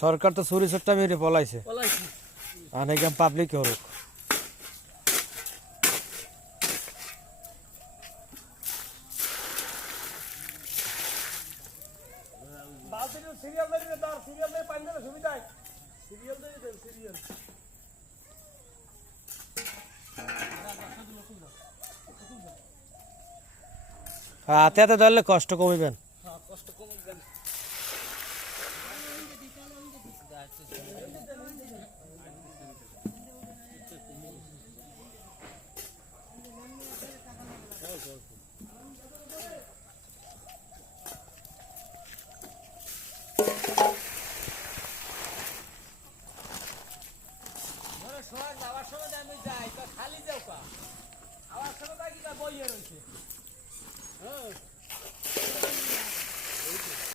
সরকার তো চুরি চোরটা মেরে পলাইছে আর একদম পাবলিক হোক সিরিয়াল দিয়ে দাও সিরিয়াল দিয়ে পানি দিলে সুবিধায় সিরিয়াল দিয়ে দেন সিরিয়াল হাতে হাতে ধরলে কষ্ট কমিবেন হ্যাঁ কষ্ট কমে দেন